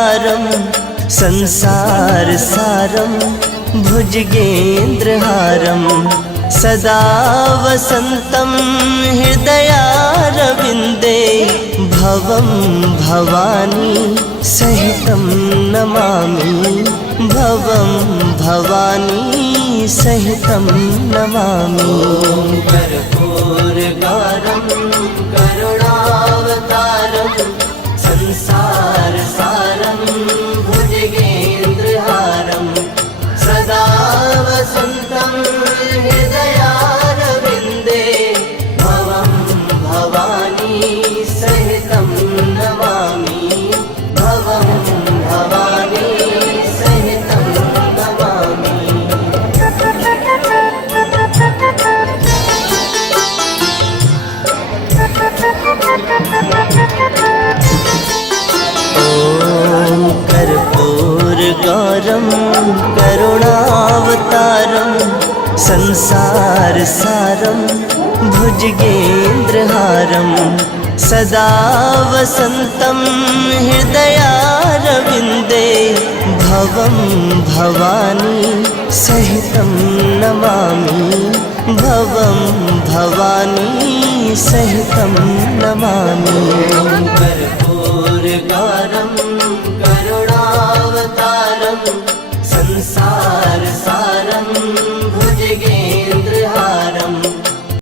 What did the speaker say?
करुणावतारं संसारसारं भुजगेन्द्रहारं सदा वसन्तं हृदयारविन्दे भवं भवानी सहितं नमामि भवं भवानी सहितं नमामि। कर्पूरगारं करुणावतारं संसारसारं भुजगेन्द्रहारं सदा वसन्तं हृदयारविन्दे भवं भवानी सहितं नमामि भवं भवानी सहितं नमामि। ॐ कर्पूरगारं करुणावतारं संसारसारं भुजगेन्द्रहारं सदा वसन्तं हृदयारविन्दे भवं भवानी सहितं नमामि भवं भवानी सहितं नमामि। कर्पूरगारं करुणावतारं संसार